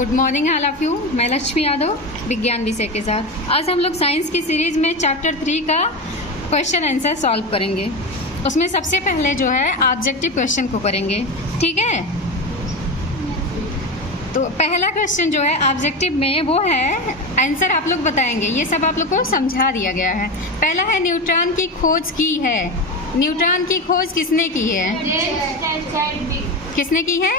Good morning all of you. मैं लक्ष्मी यादव विज्ञान विषय के साथ। आज हम लोग साइंस की सीरीज में चैप्टर 3 का क्वेश्चन आंसर सॉल्व करेंगे। उसमें सबसे पहले जो है ऑब्जेक्टिव क्वेश्चन को करेंगे, ठीक है। तो पहला क्वेश्चन जो है ऑब्जेक्टिव में वो है, आंसर आप लोग बताएंगे। ये सब आप लोग को समझा दिया गया है। पहला है न्यूट्रॉन की खोज की है। न्यूट्रॉन की खोज किसने की है? किसने की है?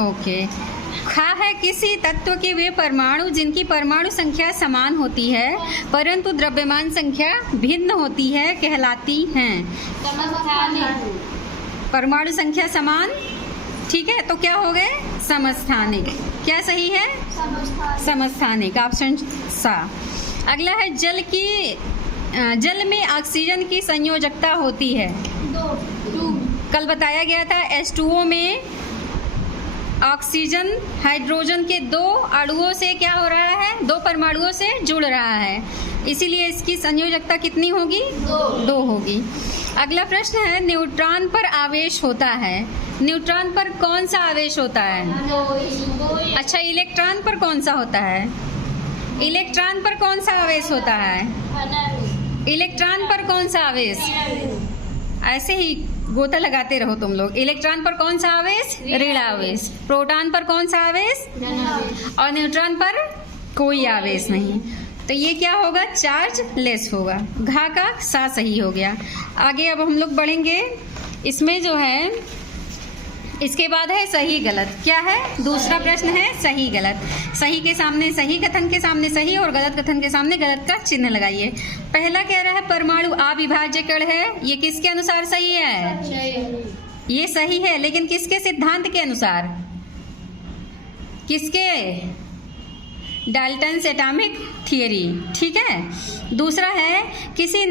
ओके। खा है किसी तत्व के वे परमाणु जिनकी परमाणु संख्या समान होती है परंतु द्रव्यमान संख्या भिन्न होती है कहलाती हैं। परमाणु संख्या समान, ठीक है। तो क्या हो गए? समस्थानिक। क्या सही है? समस्थानिक, ऑप्शन सा। अगला है जल में ऑक्सीजन की संयोजकता होती है। कल बताया गया था H2O में ऑक्सीजन हाइड्रोजन के दो अणुओं से क्या हो रहा है? दो परमाणुओं से जुड़ रहा है, इसीलिए इसकी संयोजकता कितनी होगी? दो होगी। अगला प्रश्न है न्यूट्रॉन पर आवेश होता है। न्यूट्रॉन पर कौन सा आवेश होता है? अच्छा, इलेक्ट्रॉन पर कौन सा होता है? इलेक्ट्रॉन पर कौन सा आवेश होता है? इलेक्ट्रॉन पर कौन सा आवेश? ऐसे ही गोता लगाते रहो तुम लोग। इलेक्ट्रॉन पर कौन सा आवेश? ऋण आवेश। प्रोटॉन पर कौन सा आवेश? और न्यूट्रॉन पर कोई आवेश नहीं। तो ये क्या होगा? चार्ज लेस होगा। घा का सा सही हो गया। आगे अब हम लोग बढ़ेंगे। इसमें जो है इसके बाद है सही गलत। क्या है? दूसरा प्रश्न है सही गलत। सही के सामने सही, कथन के सामने सही और गलत कथन के सामने गलत का चिन्ह लगाइए। पहला कह रहा है परमाणु अविभाज्य कण है। ये किसके अनुसार सही है? ये सही है, लेकिन किसके सिद्धांत के अनुसार? किसके? डाल्टन्स एटॉमिक थियरी, ठीक है। दूसरा है किसी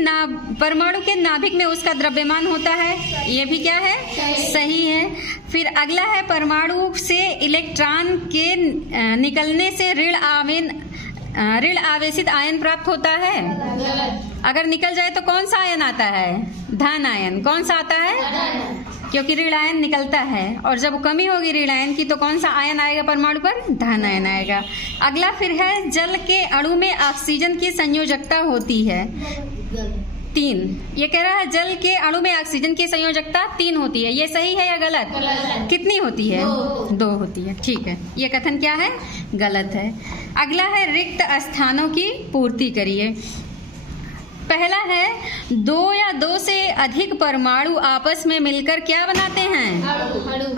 परमाणु के नाभिक में उसका द्रव्यमान होता है। ये भी क्या है? सही है। फिर अगला है परमाणु से इलेक्ट्रॉन के निकलने से ऋण आवेशित आयन प्राप्त होता है। अगर निकल जाए तो कौन सा आयन आता है? धन आयन। कौन सा आता है? क्योंकि ऋण आयन निकलता है, और जब कमी होगी ऋण आयन की तो कौन सा आयन आएगा परमाणु पर? धन आयन आएगा। अगला फिर है जल के अणु में ऑक्सीजन की संयोजकता होती है 3। ये कह रहा है जल के अणु में ऑक्सीजन की संयोजकता 3 होती है। ये सही है या गलत? कितनी होती है? 2 होती है, ठीक है। ये कथन क्या है? गलत है। अगला है रिक्त स्थानों की पूर्ति करिए। पहला है 2 या 2 से अधिक परमाणु आपस में मिलकर क्या बनाते हैं?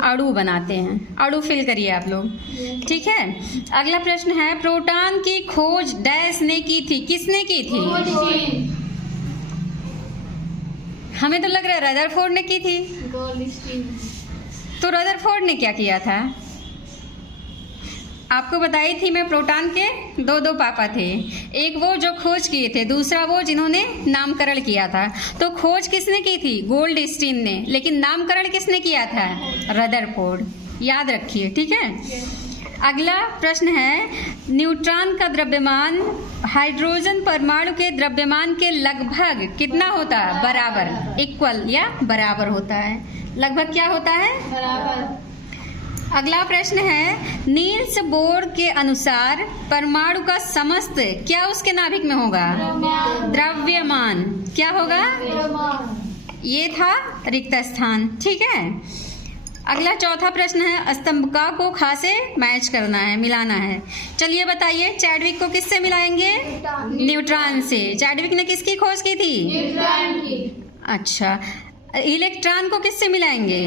अणु बनाते हैं। अणु फिल करिए आप लोग, ठीक है। अगला प्रश्न है प्रोटॉन की खोज डैश ने की थी। किसने की थी? हमें तो लग रहा है रदरफोर्ड ने की थी। तो रदरफोर्ड ने क्या किया था? आपको बताई थी मैं, प्रोटॉन के 2 पापा थे। एक वो जो खोज किए थे, दूसरा वो जिन्होंने नामकरण किया था। तो खोज किसने की थी? गोल्डस्टीन ने, लेकिन नामकरण किसने किया था? रदरफोर्ड। याद रखिए, ठीक है। अगला प्रश्न है न्यूट्रॉन का द्रव्यमान हाइड्रोजन परमाणु के द्रव्यमान के लगभग कितना होता है? बराबर, इक्वल या बराबर होता है। लगभग क्या होता है? बराबर। अगला प्रश्न है नील्स बोर के अनुसार परमाणु का समस्त क्या उसके नाभिक में होगा? द्रव्यमान। क्या होगा? ये था रिक्त स्थान, ठीक है। अगला चौथा प्रश्न है स्तंभका को खा से मैच करना है, मिलाना है। चलिए बताइए, चैडविक को किससे मिलाएंगे? न्यूट्रॉन से। चैडविक ने किसकी खोज की थी? न्यूट्रॉन की। अच्छा, इलेक्ट्रॉन को किससे मिलाएंगे?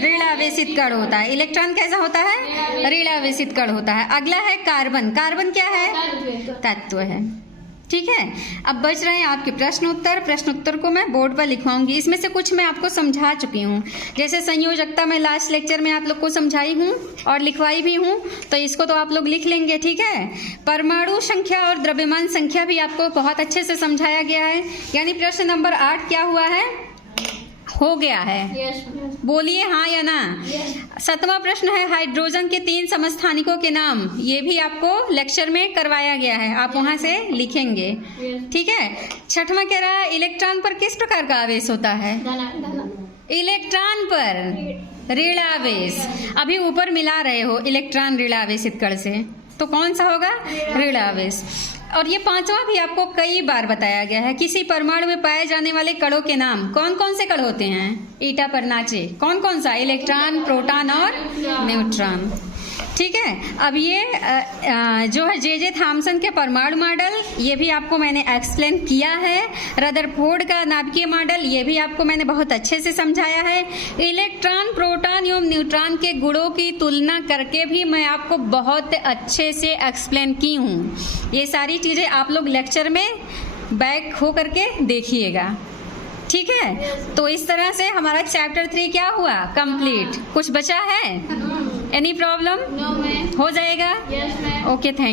ऋण आवेशित कण होता है। इलेक्ट्रॉन कैसा होता है? ऋण आवेशित कण होता है। अगला है कार्बन। कार्बन क्या है? तत्व है, ठीक है। अब बच रहे हैं आपके प्रश्न उत्तर। प्रश्न उत्तर को मैं बोर्ड पर लिखवाऊंगी। इसमें से कुछ मैं आपको समझा चुकी हूँ, जैसे संयोजकता मैं लास्ट लेक्चर में आप लोग को समझाई हूँ और लिखवाई भी हूँ, तो इसको तो आप लोग लिख लेंगे, ठीक है। परमाणु संख्या और द्रव्यमान संख्या भी आपको बहुत अच्छे से समझाया गया है। यानी प्रश्न नंबर 8 क्या हुआ है? हो गया है। बोलिए हाँ या ना। 7वां प्रश्न है हाइड्रोजन के 3 समस्थानिकों के नाम। ये भी आपको लेक्चर में करवाया गया है, आप वहां से लिखेंगे, ठीक है। 6वां कह रहा है इलेक्ट्रॉन पर किस प्रकार का आवेश होता है? इलेक्ट्रॉन पर ऋणावेश। अभी ऊपर मिला रहे हो इलेक्ट्रॉन ऋणावेश कण से, तो कौन सा होगा? ऋणावेश। और ये पांचवा भी आपको कई बार बताया गया है। किसी परमाणु में पाए जाने वाले कणों के नाम कौन कौन से कण होते हैं? ईटा पर नाचे। कौन कौन सा? इलेक्ट्रॉन, प्रोटॉन और न्यूट्रॉन। ठीक है। अब ये जो है जे थॉम्सन के परमाणु मॉडल, ये भी आपको मैंने एक्सप्लेन किया है। रदरफोर्ड का नाभिकीय मॉडल, ये भी आपको मैंने बहुत अच्छे से समझाया है। इलेक्ट्रॉन, प्रोटॉन एवं न्यूट्रॉन के गुणों की तुलना करके भी मैं आपको बहुत अच्छे से एक्सप्लेन की हूँ। ये सारी चीज़ें आप लोग लेक्चर में बैक हो करके देखिएगा। ठीक है। तो इस तरह से हमारा चैप्टर 3 क्या हुआ? कंप्लीट। कुछ बचा है? Any problem? No ma'am. हो जाएगा? Yes ma'am. Okay, thank you.